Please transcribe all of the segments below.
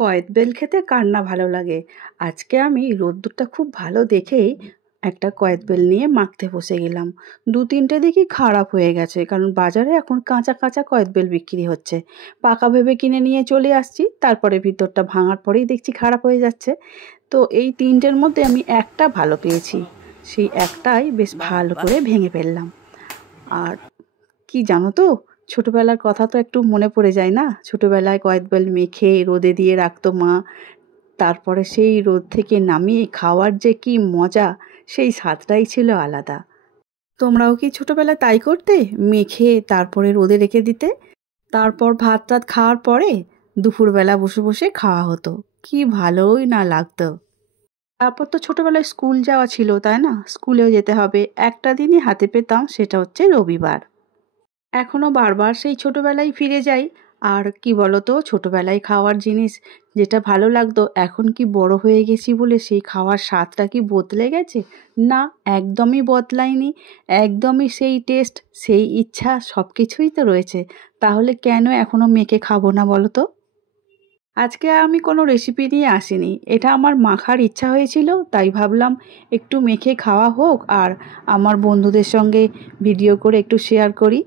কয়েদ bell খেতে কার না ভালো লাগে। আজকে আমি রোদ্দুরটা খুব ভালো দেখেই একটা কয়েদ বেল নিয়ে মাখতে বসে গেলাম। 2-3টে দেখি খারাপ হয়ে গেছে, কারণ বাজারে এখন কাঁচা কাঁচা কয়েদ বেল বিক্রি হচ্ছে। পাকা ভেবে কিনে নিয়ে চলে আসছি, তারপরে ভিতরটা ভাঙার পরেই দেখছি খারাপ হয়ে যাচ্ছে। তো এই 3টের মধ্যে আমি একটা ভালো পেয়েছি, সেই একটাই বেশ ভালো করে ভেঙে ফেললাম। আর কি জানো তো, ছোটবেলার কথা তো একটু মনে পড়ে যায় না? ছোটবেলায় কয়েদ বেল মেখে রোদে দিয়ে রাখতো মা, তারপরে সেই রোদ থেকে নামিয়ে খাওয়ার যে কি মজা, সেই স্বাদটাই ছিল আলাদা। তোমরাও কি ছোটবেলায় তাই করতে? মেখে তারপরে রোদে রেখে দিতে, তারপর ভাত টাত খাওয়ার পরে দুপুরবেলা বসে বসে খাওয়া হতো, কি ভালোই না লাগতো। তারপর তো ছোটবেলায় স্কুল যাওয়া ছিল, তাই না? স্কুলেও যেতে হবে, একটা দিনই হাতে পেতাম, সেটা হচ্ছে রবিবার। এখনো বারবার সেই ছোটবেলায় ফিরে যাই। আর কি বলতো, ছোটবেলায় খাওয়ার জিনিস যেটা ভালো লাগতো, এখন কি বড় হয়ে গেছি বলে সেই খাওয়ার স্বাদটা কি বদলে গেছে? না, একদমই বদলায়নি। একদমই সেই টেস্ট, সেই ইচ্ছা সব কিছুই তো রয়েছে। তাহলে কেন এখনো মেখে খাবো না বলো তো? আজকে আমি কোনো রেসিপি নিয়ে আসিনি, এটা আমার মাখার ইচ্ছা হয়েছিল, তাই ভাবলাম একটু মেখে খাওয়া হোক, আর আমার বন্ধুদের সঙ্গে ভিডিও করে একটু শেয়ার করি।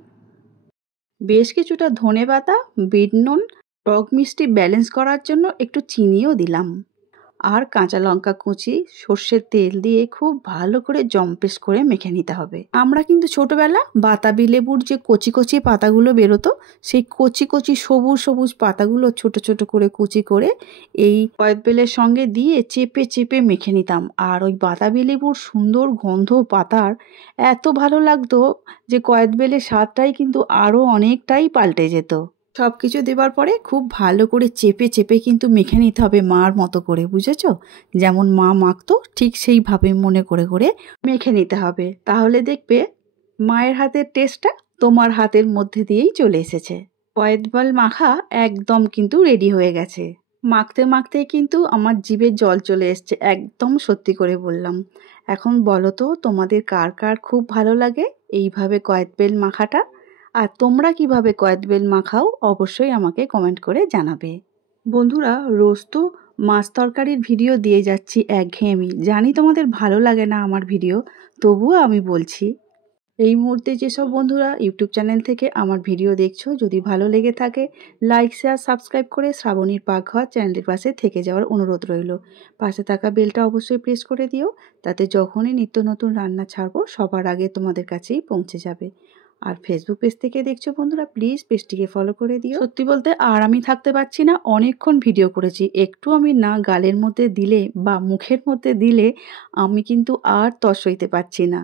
বেশ কিছুটা ধনেপাতা, বিট নুন, টক মিষ্টি ব্যালেন্স করার জন্য একটু চিনিও দিলাম। আর কাঁচা লঙ্কা কুচি, সর্ষের তেল দিয়ে খুব ভালো করে জম্পেশ করে মেখে নিতে হবে। আমরা কিন্তু ছোটবেলা বাতাবি লেবুর যে কচি কচি পাতাগুলো বেরোতো, সেই কচি কচি সবুজ সবুজ পাতাগুলো ছোট ছোট করে কুচি করে এই কয়েদ বেলের সঙ্গে দিয়ে চেপে চেপে মেখে নিতাম। আর ওই বাতাবি লেবুর সুন্দর গন্ধ পাতার এত ভালো লাগতো যে কয়েদ বেলের স্বাদটাই কিন্তু আরও অনেকটাই পাল্টে যেত। সব কিছু দেবার পরে খুব ভালো করে চেপে চেপে কিন্তু মেখে নিতে হবে, মার মতো করে, বুঝেছো? যেমন মা মাখতো ঠিক সেইভাবে মনে করে করে মেখে নিতে হবে। তাহলে দেখবে মায়ের হাতের টেস্টটা তোমার হাতের মধ্যে দিয়েই চলে এসেছে। কয়েদ বেল মাখা একদম কিন্তু রেডি হয়ে গেছে। মাখতে মাখতে কিন্তু আমার জিভে জল চলে এসছে, একদম সত্যি করে বললাম। এখন বলো তো, তোমাদের কার কার খুব ভালো লাগে এইভাবে কয়েদ বেল মাখাটা? আর তোমরা কিভাবে কয়েদ বেল মাখাও অবশ্যই আমাকে কমেন্ট করে জানাবে। বন্ধুরা, রোজ তো মাছ তরকারির ভিডিও দিয়ে যাচ্ছি একঘেয়েমি, জানি তোমাদের ভালো লাগে না আমার ভিডিও, তবুও আমি বলছি। এই মুহূর্তে যেসব বন্ধুরা ইউটিউব চ্যানেল থেকে আমার ভিডিও দেখছো, যদি ভালো লেগে থাকে লাইক শেয়ার সাবস্ক্রাইব করে শ্রাবণীর পাকঘর চ্যানেলের পাশে থেকে যাওয়ার অনুরোধ রইল। পাশে থাকা বেলটা অবশ্যই প্রেস করে দিও, তাতে যখনই নিত্য নতুন রান্না ছাড়বো সবার আগে তোমাদের কাছেই পৌঁছে যাবে। আর ফেসবুক পেজ থেকে দেখছো বন্ধুরা, প্লিজ পেজটিকে ফলো করে দিও। সত্যি বলতে আর আমি থাকতে পারছি না, অনেকক্ষণ ভিডিও করেছি, একটু আমি না গালের মধ্যে দিলে বা মুখের মধ্যে দিলে আমি কিন্তু আর তর সইতে পারছি না।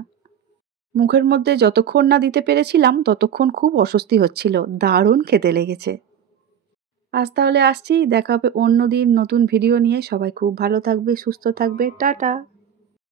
মুখের মধ্যে যতক্ষণ না দিতে পেরেছিলাম ততক্ষণ খুব অস্বস্তি হচ্ছিল, দারুণ খেতে লেগেছে। আজ তাহলে আসছি, দেখা হবে অন্য দিন নতুন ভিডিও নিয়ে। সবাই খুব ভালো থাকবে, সুস্থ থাকবে, টাটা।